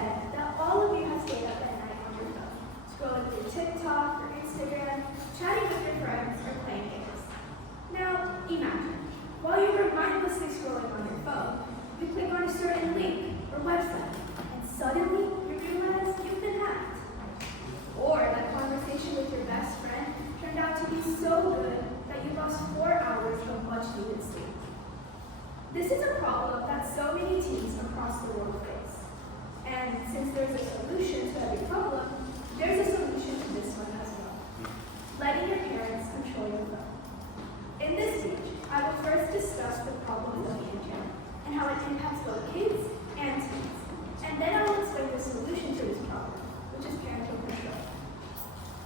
bet that all of you have stayed up at night on your phone, scrolling through TikTok or Instagram, chatting with your friends, or playing games. Now, imagine, while you were mindlessly scrolling on your phone, you click on a certain link or website, and suddenly you realize you've been hacked. Or that conversation with your best friend turned out to be so good that you lost 4 hours of much-needed sleep. This is a problem that so many teens across the world face. And since there's a solution to every problem, there's a solution to this one as well. Letting your parents control your phone. In this speech, I will first discuss the problems of the internet and how it impacts both kids and teens. And then I will explain the solution to this problem, which is parental control.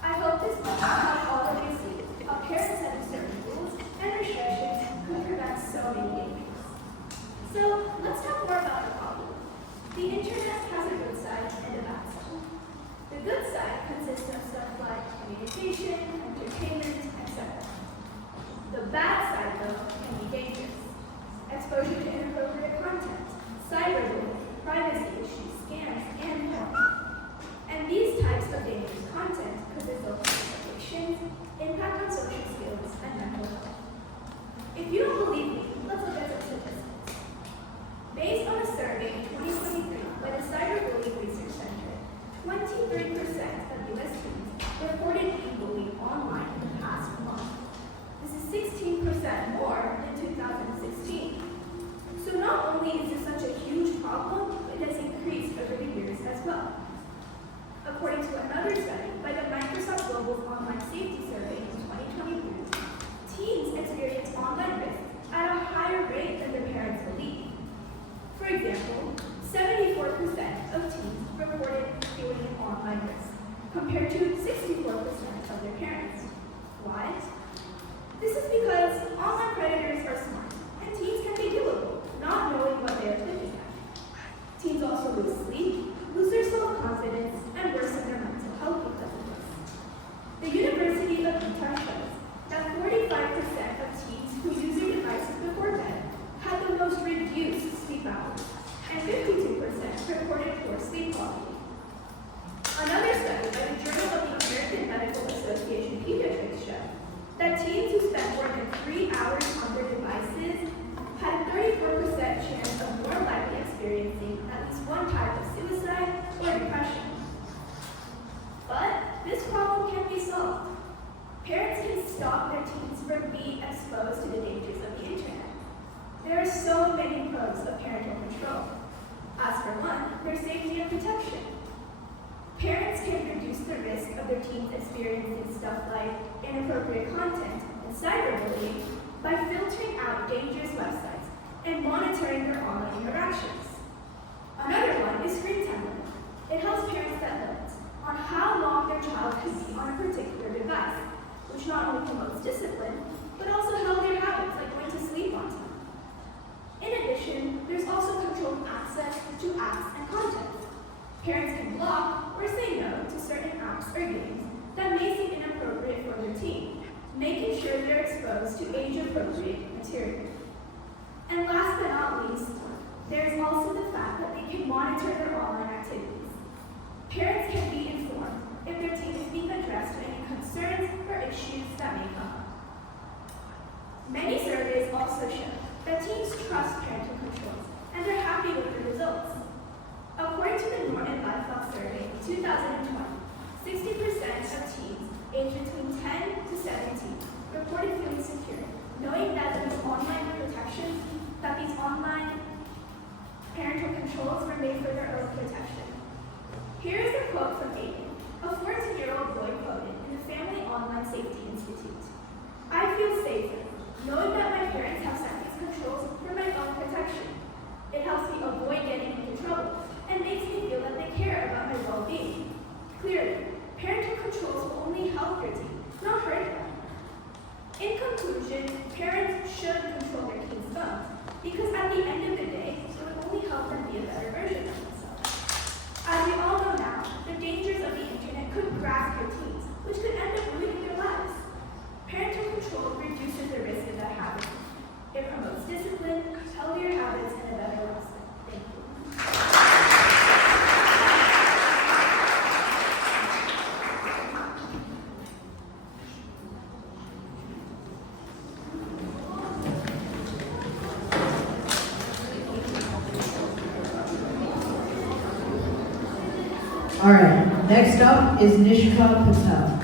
I hope this book will help all of you see how parents setting certain rules and restrictions could prevent so many dangers. So let's talk more about the problem. The internet has a good side and a bad side. The good side consists of stuff like communication, entertainment, etc. The bad side, though, can be dangerous. Exposure to inappropriate content, cyberbullying, privacy issues, scams, and porn. And these types of dangerous content could result in addictions, impact on social skills, and mental health. If you don't believe me, let's look at some statistics. Based on a survey in 2023 by the Cyberbullying Research Center, 23% of U.S. teens reported being bullied online in the past month. This is 16% more than 2016. So not only is this such a huge problem, it has increased over the years as well. According to another study by the Microsoft Global Online Safety Survey in 2023, teens experience online risk at a higher rate than their parents believe. For example, 74% of teens reported feeling an online risk, compared to 64% of their parents. Why? This is because online predators are smart, and teens can be gullible, not knowing what they are clicking at. Teens also lose sleep, lose their self-confidence, and worsen their mental health because of this. The University of Utah shows that 45% of teens who use their devices before bed had the most reduced sleep hours, and 52% reported poor sleep quality. Another study by the Journal of the American Medical Association Pediatrics showed that teens who spent more than 3 hours on their devices had a 34% chance of more likely experiencing at least one type of suicide or depression. But this problem can be solved. Parents can stop their teens from being exposed to the dangers of the internet. There are so many pros of parental control. As for one, their safety and protection. Parents can reduce the risk of their teens experiencing stuff like inappropriate content and cyberbullying by filtering out dangerous websites and monitoring their online interactions. Another one is screen time limit. It helps parents set limits on how long their child can be on a particular device, which not only promotes discipline, but also healthier habits like going to sleep on time. In addition, there's also controlled access to apps and content. Parents can block or say no to certain apps or games that may seem inappropriate for their teen, making sure they're exposed to age-appropriate material. And last but not least, there's also the fact that they can monitor their online activities. Parents can be informed if their teen is being addressed to any concerns or issues that may come up. Many surveys also show that teens trust parental controls and are happy with the results. According to the Norton Lifelong Survey in 2020, 60% of teens aged between 10 to 17 reported feeling secure, knowing that these online parental controls were made for their own protection. Here is a quote from Aiden, a 14-year-old boy quoted in the Family Online Safety Institute. "I feel safer, knowing that my parents have set these controls for my own protection. It helps me avoid getting into trouble and makes me feel that they care about my well-being. Clearly, parental controls will only help your teen, not hurt them." In conclusion, parents should control their teens' phones because at the end of the day, it would only help them be a better version of themselves. As we all know now, the dangers of the internet could grasp your teens, which could end up ruining their lives. Parental control reduces the risk of that happening. It promotes discipline, healthier habits, and a better lifestyle. Thank you. All right, next up is Nishka Patel.